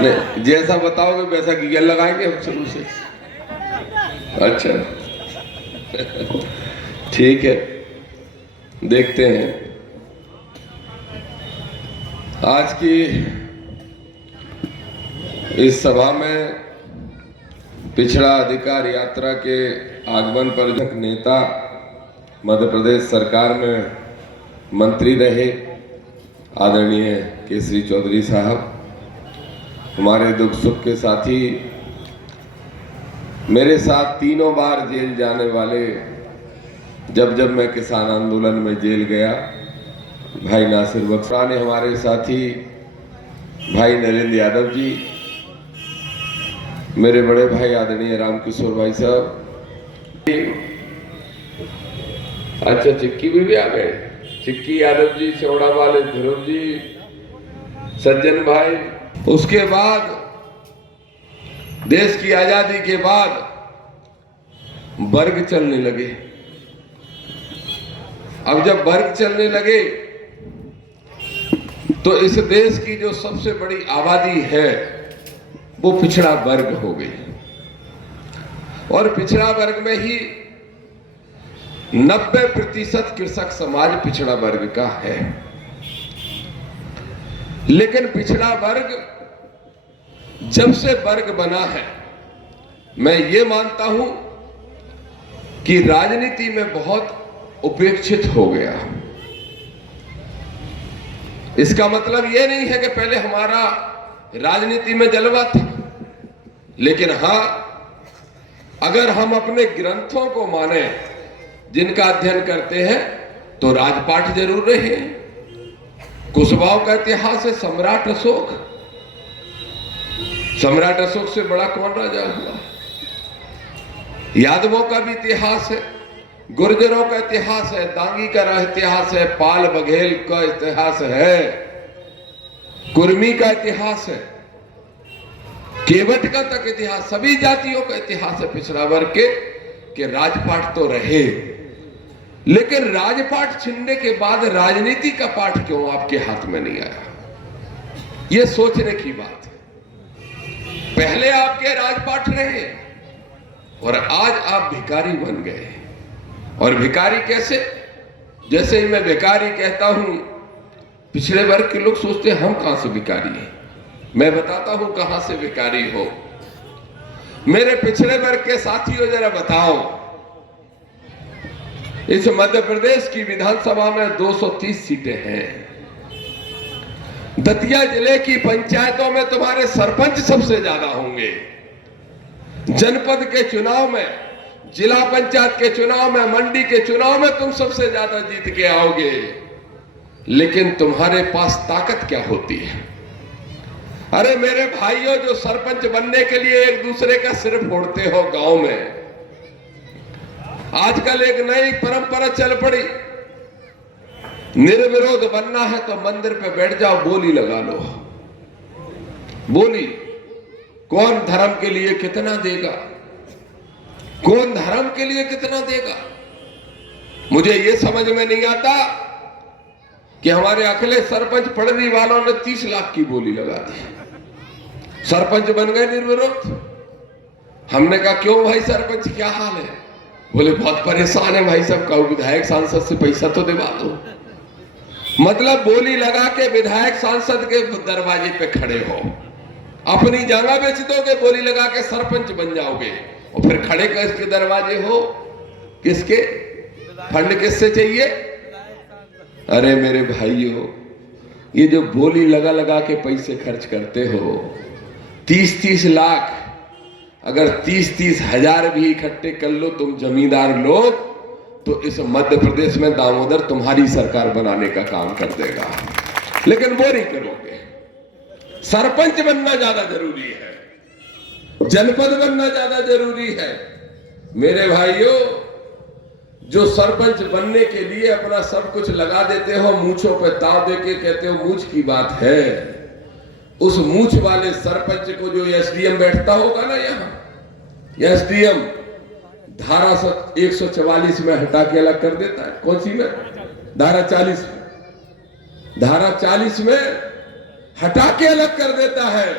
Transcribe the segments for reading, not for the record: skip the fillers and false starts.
नहीं, जैसा बताओगे वैसा गीगल लगाएंगे हम शुरू से। अच्छा ठीक है, देखते हैं। आज की इस सभा में पिछड़ा अधिकार यात्रा के आगमन पर नेता, मध्य प्रदेश सरकार में मंत्री रहे आदरणीय केसरी चौधरी साहब, हमारे दुख सुख के साथी, मेरे साथ तीनों बार जेल जाने वाले, जब मैं किसान आंदोलन में जेल गया, भाई नासिर बख्शा ने, हमारे साथी भाई नरेंद्र यादव जी, मेरे बड़े भाई आदरणीय रामकिशोर भाई साहब, अच्छा चिक्की भी आ गए, चिक्की यादव जी, चौड़ा वाले ध्रुव जी, सज्जन भाई। उसके बाद देश की आजादी के बाद वर्ग चलने लगे। अब जब वर्ग चलने लगे तो इस देश की जो सबसे बड़ी आबादी है वो पिछड़ा वर्ग हो गई, और पिछड़ा वर्ग में ही 90% कृषक समाज पिछड़ा वर्ग का है। लेकिन पिछड़ा वर्ग जब से वर्ग बना है, मैं ये मानता हूं कि राजनीति में बहुत उपेक्षित हो गया। इसका मतलब यह नहीं है कि पहले हमारा राजनीति में जलवा था, लेकिन हां, अगर हम अपने ग्रंथों को माने जिनका अध्ययन करते हैं तो राजपाट जरूर रहे। कुशवाओं का इतिहास है, सम्राट अशोक, सम्राट अशोक से बड़ा कौन राजा हुआ। यादवों का भी इतिहास है, गुर्जरों का इतिहास है, दांगी का इतिहास है, पाल बघेल का इतिहास है, कुर्मी का इतिहास है, केवट का तक इतिहास, सभी जातियों का इतिहास है पिछड़ा वर्ग के राजपाट तो रहे। लेकिन राजपाट छिनने के बाद राजनीति का पाठ क्यों आपके हाथ में नहीं आया, यह सोचने की बात है। पहले आपके राजपाट रहे और आज आप भिखारी बन गए। और भिखारी कैसे? जैसे ही मैं भिखारी कहता हूं, पिछड़े वर्ग के लोग सोचते हैं हम कहां से भिखारी हैं। मैं बताता हूं कहां से भिखारी हो। मेरे पिछड़े वर्ग के साथियों, जरा बताओ, इस मध्य प्रदेश की विधानसभा में 230 सीटें हैं। दतिया जिले की पंचायतों में तुम्हारे सरपंच सबसे ज्यादा होंगे। जनपद के चुनाव में, जिला पंचायत के चुनाव में, मंडी के चुनाव में तुम सबसे ज्यादा जीत के आओगे। लेकिन तुम्हारे पास ताकत क्या होती है? अरे मेरे भाइयों, जो सरपंच बनने के लिए एक दूसरे का सिर फोड़ते हो गांव में, आजकल एक नई परंपरा चल पड़ी, निर्विरोध बनना है तो मंदिर पे बैठ जाओ, बोली लगा लो। बोली कौन धर्म के लिए कितना देगा, कौन धर्म के लिए कितना देगा? मुझे यह समझ में नहीं आता कि हमारे अखिलेश सरपंच पढ़ने वालों ने 30 लाख की बोली लगा दी, सरपंच बन गए निर्विरोध। हमने कहा क्यों भाई सरपंच, क्या हाल है? बोले बहुत परेशान है भाई साहब, कहो विधायक सांसद से पैसा तो दिलवा दो। मतलब बोली लगा के विधायक सांसद के दरवाजे पे खड़े हो, अपनी जगह बेच दोगे, बोली लगा के सरपंच बन जाओगे, और फिर खड़े किसके दरवाजे हो? किसके? फंड किससे चाहिए? अरे मेरे भाइयों, ये जो बोली लगा लगा के पैसे खर्च करते हो, 30-30 लाख, अगर 30-30 हजार भी इकट्ठे कर लो तुम जमींदार लोग, तो इस मध्य प्रदेश में दामोदर तुम्हारी सरकार बनाने का काम कर देगा। लेकिन वो नहीं करोगे। सरपंच बनना ज्यादा जरूरी है, जनपद बनना ज्यादा जरूरी है। मेरे भाइयों, जो सरपंच बनने के लिए अपना सब कुछ लगा देते हो, मूंछों पे ताव देके कहते हो मूंछ की बात है, उस मूंछ वाले सरपंच को जो एसडीएम बैठता होगा ना, यहाँ एसडीएम धारा 144 में हटा के अलग कर देता है। कौन सी में? धारा 40 में। धारा 40 में हटा के अलग कर देता है।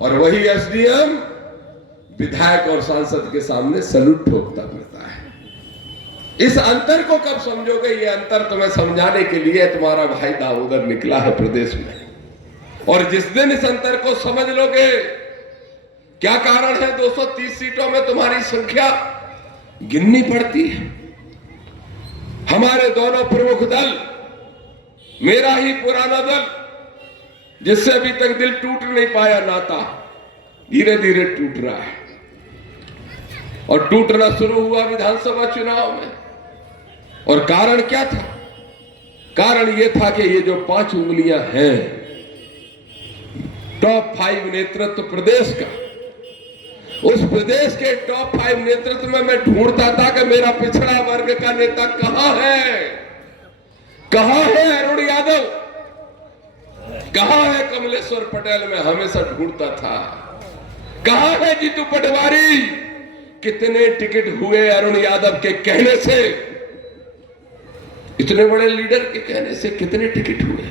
और वही एसडीएम विधायक और सांसद के सामने सैल्यूट ठोकता फिरता है। इस अंतर को कब समझोगे? ये अंतर तुम्हें समझाने के लिए तुम्हारा भाई दामोदर निकला है प्रदेश में। और जिस दिन इस अंतर को समझ लोगे, क्या कारण है 230 सीटों में तुम्हारी संख्या गिननी पड़ती है। हमारे दोनों प्रमुख दल, मेरा ही पुराना दल जिससे अभी तक दिल टूट नहीं पाया, नाता धीरे धीरे टूट रहा है। और टूटना शुरू हुआ विधानसभा चुनाव में। और कारण क्या था? कारण यह था कि ये जो 5 उंगलियां हैं, टॉप 5 नेतृत्व प्रदेश का, उस प्रदेश के टॉप 5 नेतृत्व में मैं ढूंढता था कि मेरा पिछड़ा वर्ग का नेता कहां है। कहां है अरुण यादव, कहां है कमलेश्वर पटेल? मैं हमेशा ढूंढता था। कहां है जीतू पटवारी? कितने टिकट हुए अरुण यादव के कहने से? इतने बड़े लीडर के कहने से कितने टिकट हुए?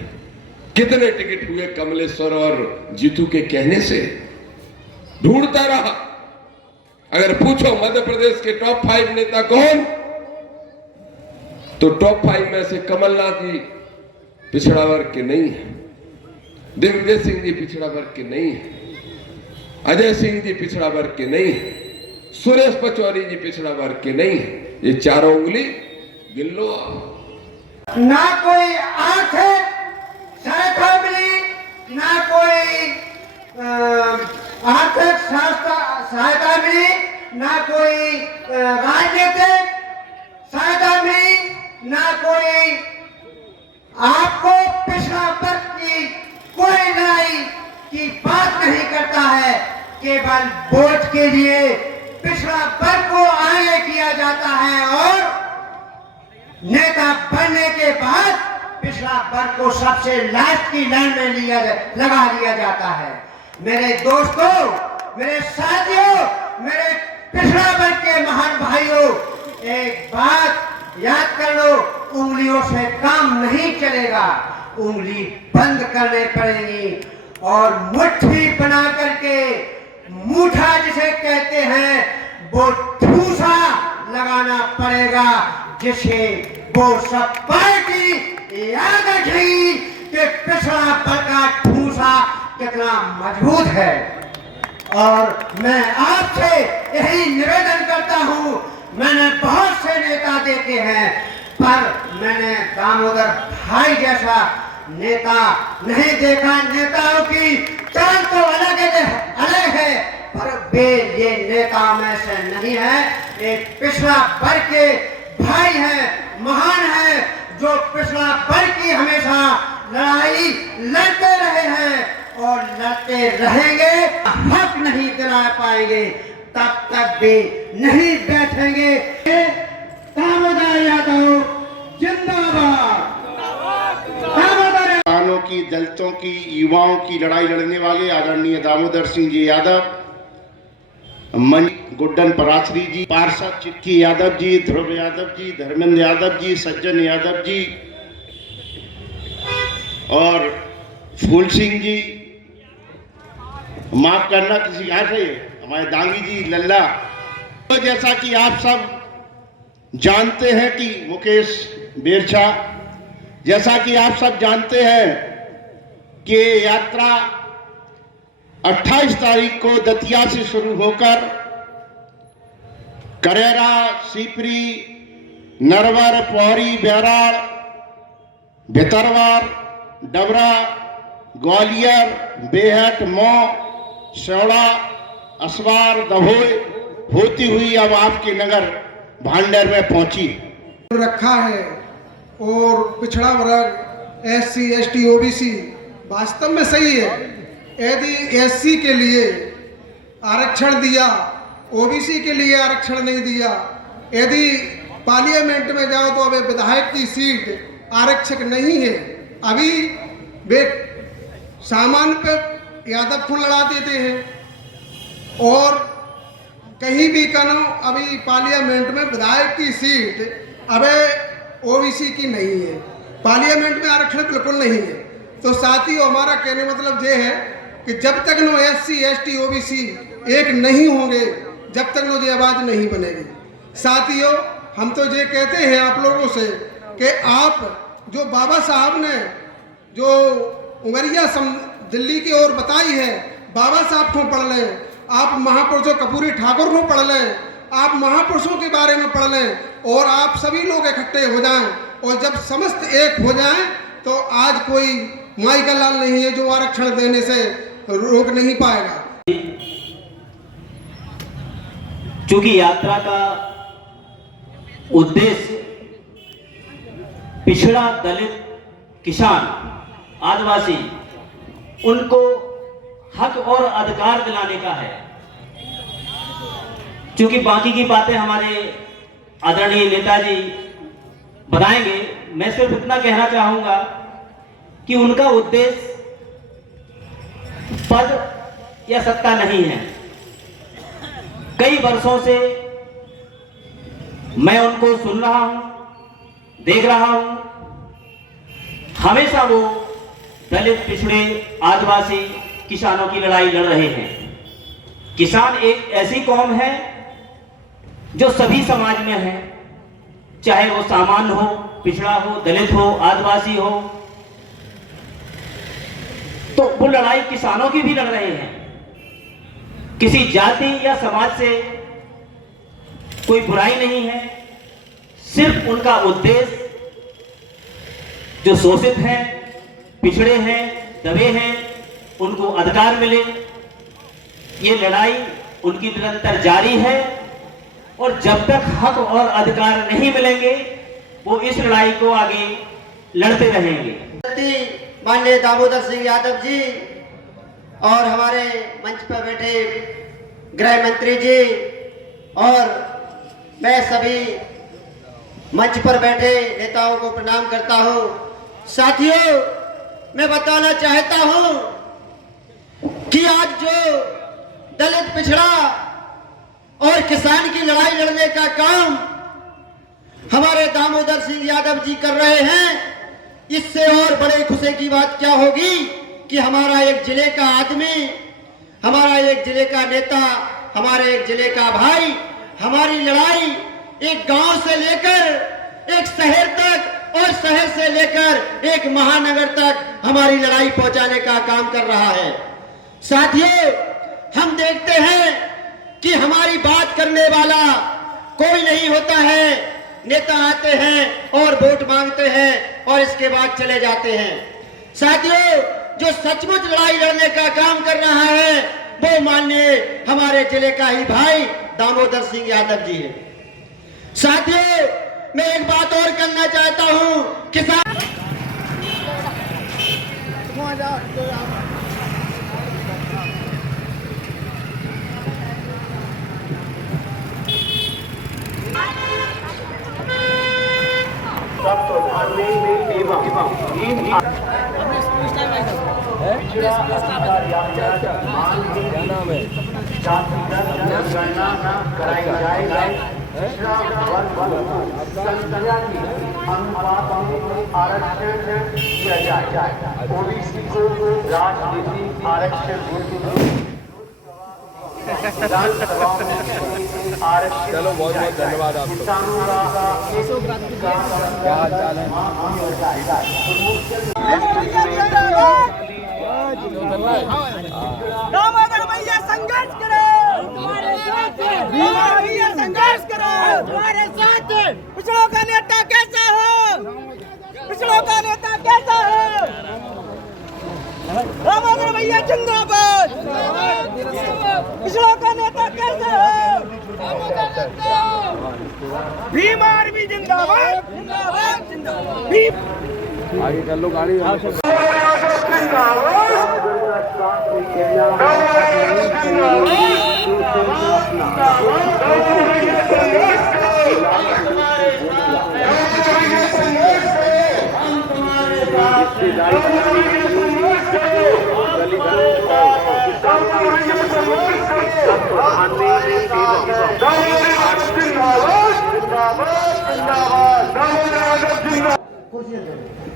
कितने टिकट हुए कमलेश्वर और जीतू के कहने से? ढूंढता रहा। अगर पूछो मध्य प्रदेश के टॉप 5 नेता कौन, तो टॉप 5 में से कमलनाथ जी पिछड़ा वर्ग के नहीं है, दिग्विजय सिंह जी पिछड़ा वर्ग के नहीं है, अजय सिंह जी पिछड़ा वर्ग के नहीं है, सुरेश पचौरी जी पिछड़ा वर्ग के नहीं है। ये चारों उंगली गिन लो। ना कोई आर्थिक सहायता मिली, ना कोई आर्थिक सहायता मिली, ना कोई राजनीतिक सहायता मिली, ना कोई आपको पिछड़ा वर्ग की कोई लड़ाई की बात नहीं करता है। केवल वोट के लिए पिछड़ा वर्ग को आगे किया जाता है और नेता बनने के बाद पिछड़ा वर्ग को सबसे लास्ट की लाइन में लगा लिया जाता है। मेरे दोस्तों, मेरे साथियों, मेरे पिछड़ा वर्ग के महान भाइयों, एक बात याद कर लो, उंगलियों से काम नहीं चलेगा, उंगली बंद करने पड़ेगी और मुट्ठी बना करके मूठा जिसे कहते हैं वो ठूसा लगाना पड़ेगा, जिसे वो सब पार्टी याद रखेगी कि पिछड़ा वर्ग का ठूसा कितना मजबूत है। और मैं आपसे यही निवेदन करता हूं, मैंने बहुत से नेता देखे हैं पर मैंने दामोदर भाई जैसा नेता नहीं देखा। नेताओं की चाल तो अलग है पर वे ये नेता में से नहीं है। एक पिछड़ा वर्ग के भाई है, महान है, जो पिछड़ा वर्ग की हमेशा लड़ाई लड़ते रहे हैं और लड़ते रहेंगे। हक नहीं दिला पाएंगे तब तक भी नहीं बैठेंगे। दामोदर यादव जिंदाबाद। किसानों की, दलितों की, युवाओं की लड़ाई लड़ने वाले आदरणीय दामोदर सिंह जी यादव, गुड्डन परासरी जी, पार्षद चिट्ठी यादव जी, ध्रुव यादव जी, धर्मेंद्र यादव जी, सज्जन यादव जी और फूल सिंह जी, माफ करना किसी याद है, हमारे दांगी जी, लल्ला। तो जैसा कि आप सब जानते हैं कि मुकेश बेरछा, जैसा कि आप सब जानते हैं कि यात्रा 28 तारीख को दतिया से शुरू होकर करेरा, सीपरी, नरवर, पौरी, बैराड़, भितरवार, डबरा, ग्वालियर, बेहट, मऊ, सेवड़ा, असवार, दभोई होती हुई अब आपके नगर भांडेर में पहुंची रखा है। और पिछड़ा वर्ग SC, ST, OBC वास्तव में सही है। यदि SC के लिए आरक्षण दिया, OBC के लिए आरक्षण नहीं दिया, यदि पार्लियामेंट में जाओ तो अभी विधायक की सीट आरक्षक नहीं है। अभी वे सामान्य पर यादव फूल लड़ा देते हैं और कहीं भी कनो अभी पार्लियामेंट में विधायक की सीट अबे OBC की नहीं है, पार्लियामेंट में आरक्षण बिल्कुल नहीं है। तो साथियों, हमारा कहने मतलब ये है कि जब तक नो SC ST OBC एक नहीं होंगे, जब तक नो ये आवाज़ नहीं बनेगी। साथियों, हम तो ये कहते हैं आप लोगों से कि आप जो बाबा साहब ने जो उमरिया दिल्ली की ओर बताई है, बाबा साहब को पढ़ लें, आप महापुरुषों कपूरी ठाकुर को पढ़ लें, आप महापुरुषों के बारे में पढ़ लें और आप सभी लोग इकट्ठे हो जाएं, और जब समस्त एक हो जाएं तो आज कोई माई का लाल नहीं है जो आरक्षण देने से रोक नहीं पाएगा। चूंकि यात्रा का उद्देश्य पिछड़ा, दलित, किसान, आदिवासी उनको हक और अधिकार दिलाने का है। चूंकि बाकी की बातें हमारे आदरणीय नेताजी बताएंगे, मैं सिर्फ इतना कहना चाहूंगा कि उनका उद्देश्य पद या सत्ता नहीं है। कई वर्षों से मैं उनको सुन रहा हूं, देख रहा हूं, हमेशा वो दलित, पिछड़े, आदिवासी, किसानों की लड़ाई लड़ रहे हैं। किसान एक ऐसी कौम है जो सभी समाज में है, चाहे वो सामान्य हो, पिछड़ा हो, दलित हो, आदिवासी हो, तो वो लड़ाई किसानों की भी लड़ रहे हैं। किसी जाति या समाज से कोई बुराई नहीं है, सिर्फ उनका उद्देश्य जो शोषित हैं, पिछड़े हैं, दबे हैं, उनको अधिकार मिले। ये लड़ाई उनकी निरंतर जारी है और जब तक हक और अधिकार नहीं मिलेंगे वो इस लड़ाई को आगे लड़ते रहेंगे। माननीय दामोदर सिंह यादव जी और हमारे मंच पर बैठे गृह मंत्री जी और मैं सभी मंच पर बैठे नेताओं को प्रणाम करता हूं। साथियों, मैं बताना चाहता हूं कि आज जो दलित, पिछड़ा और किसान की लड़ाई लड़ने का काम हमारे दामोदर सिंह यादव जी कर रहे हैं, इससे और बड़े खुशी की बात क्या होगी कि हमारा एक जिले का आदमी, हमारा एक जिले का नेता, हमारे एक जिले का भाई हमारी लड़ाई एक गांव से लेकर एक शहर तक और शहर से लेकर एक महानगर तक हमारी लड़ाई पहुंचाने का काम कर रहा है। साथियों, हम देखते हैं कि हमारी बात करने वाला कोई नहीं होता है। नेता आते हैं और वोट मांगते हैं और इसके बाद चले जाते हैं। साथियों, जो सचमुच लड़ाई लड़ने का काम कर रहा है वो माननीय हमारे जिले का ही भाई दामोदर सिंह यादव जी है। साथियों, मैं एक बात और करना चाहता हूं, किसान कराई जाएगी। आरक्षण किया जाए, ओबीसी को राजनीतिक आरक्षण चलो, बहुत बहुत धन्यवाद आपको। क्या हाल चाल है? दामोदर भैया संघर्ष करो, भैया संघर्ष करो, तुम्हारे साथ। पिछड़ों का नेता कैसा हो? पिछड़ों का नेता कैसा हो? दामोदर भैया जिंदाबाद। पिछड़ों का नेता कैसा हो? भीम आर्मी जिंदाबाद, जिंदाबाद, जिंदाबाद। भीम आगे कर लो गाड़ी।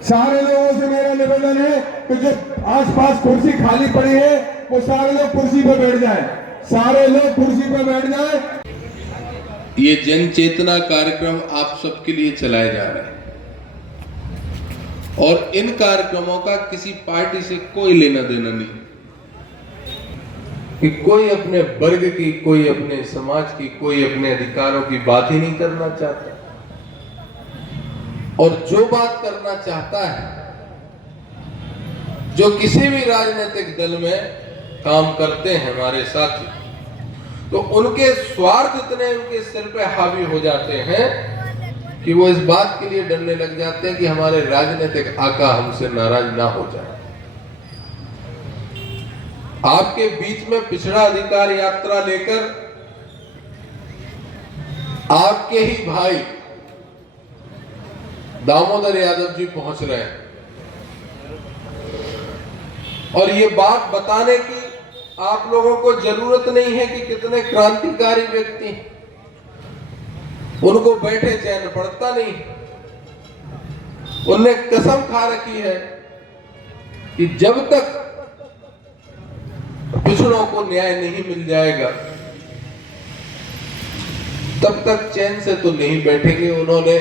सारे लोगों से मेरा निवेदन है कि जो आसपास कुर्सी खाली पड़ी है वो सारे लोग कुर्सी पर बैठ जाएं, सारे लोग कुर्सी पर बैठ जाएं। ये जन चेतना कार्यक्रम आप सबके लिए चलाए जा रहे हैं और इन कार्यक्रमों का किसी पार्टी से कोई लेना देना नहीं कि कोई अपने वर्ग की, कोई अपने समाज की, कोई अपने अधिकारों की बात ही नहीं करना चाहता। और जो बात करना चाहता है, जो किसी भी राजनीतिक दल में काम करते हैं हमारे साथी, तो उनके स्वार्थ इतने उनके सिर पे हावी हो जाते हैं कि वो इस बात के लिए डरने लग जाते हैं कि हमारे राजनीतिक आका हमसे नाराज ना हो जाए। आपके बीच में पिछड़ा अधिकार यात्रा लेकर आपके ही भाई दामोदर यादव जी पहुंच रहे हैं और ये बात बताने की आप लोगों को जरूरत नहीं है कि कितने क्रांतिकारी व्यक्ति हैं, उनको बैठे चैन पड़ता नहीं। उनने कसम खा रखी है कि जब तक पिछड़ों को न्याय नहीं मिल जाएगा तब तक चैन से तो नहीं बैठेंगे। उन्होंने